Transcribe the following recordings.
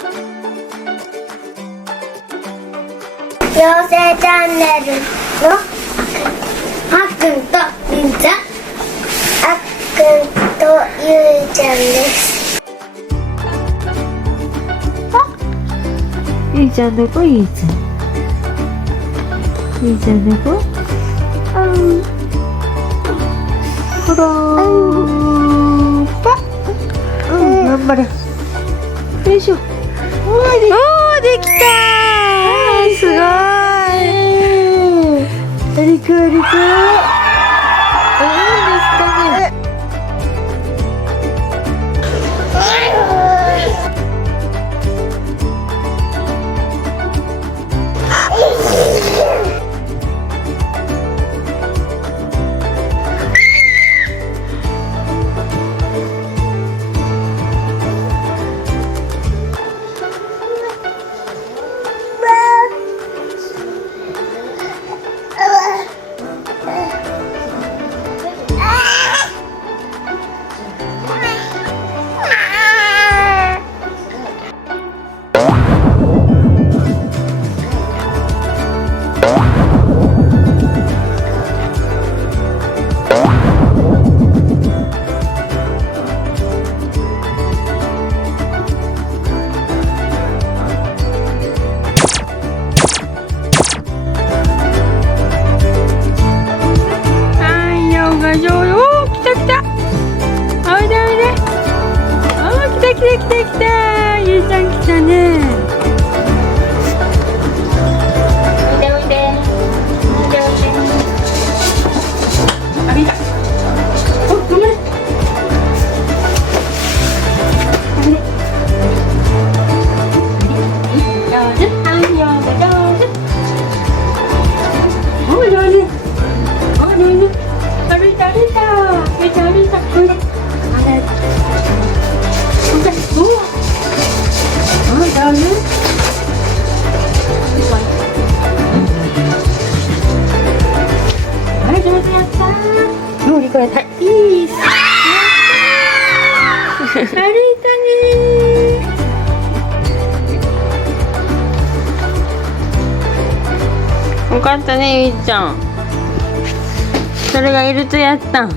妖精チャンネルのあっくんとゆうちゃん、あっくんとゆうちゃんです。ゆいちゃんどこ？ゆいちゃん。ゆいちゃんどこ？ほらー。頑張れ。よいしょ。おー、できたー。すごい。ありくありく。いいですかね。来たゆいちゃん来たね。おいでおいでおいでおいで。ありがとう。お、頑張れ。上手、はい、上手、おいでおいで。おいでおいで。歩いた歩いた。ゆいちゃん歩いた。おいで。あれ。おお。あ、上手。はい、上手やった。もうこれはい、いいっす。歩いたね。よかったね、ゆいちゃん。それがいるとやったん。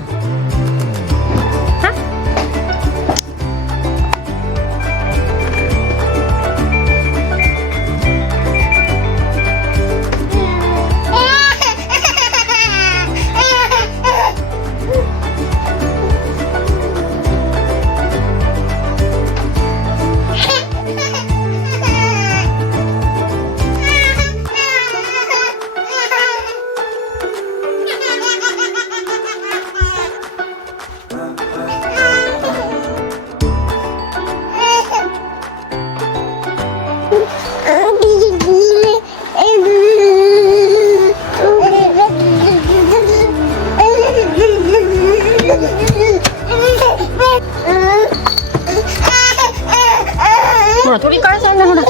ほら、取り返さんだ、ほら。あ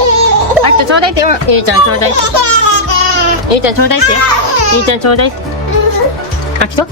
とちょうだいってよ。ゆいちゃんちょうだいって。ゆいちゃんちょうだいって。ゆいちゃんちょうだいって。あ、来た。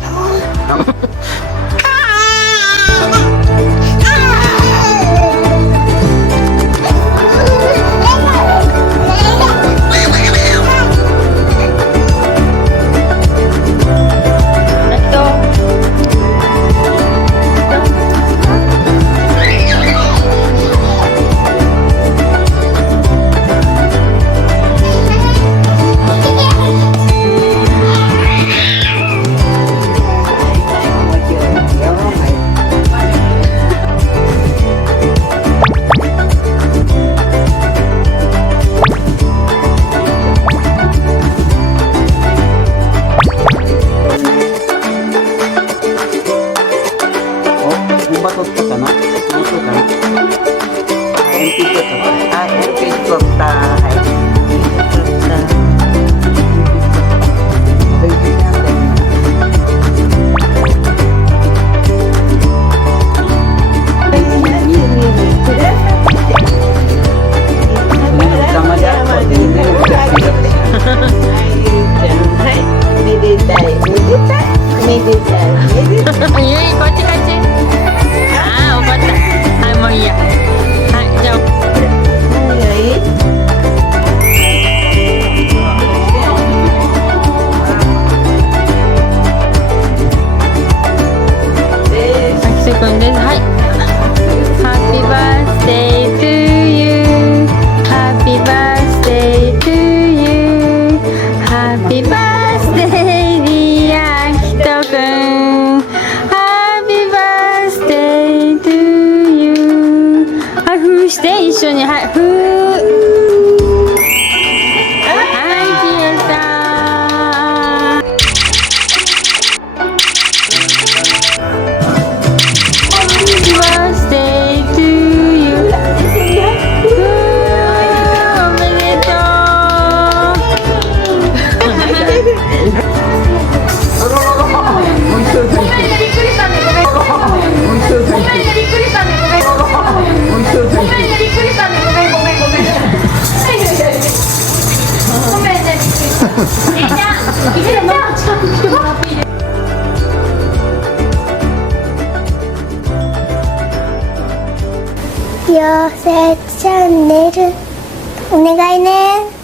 して一緒に、はい、ふー。はい、消えた。バースデートゥーユー。おめでと妖精チャンネルお願いね。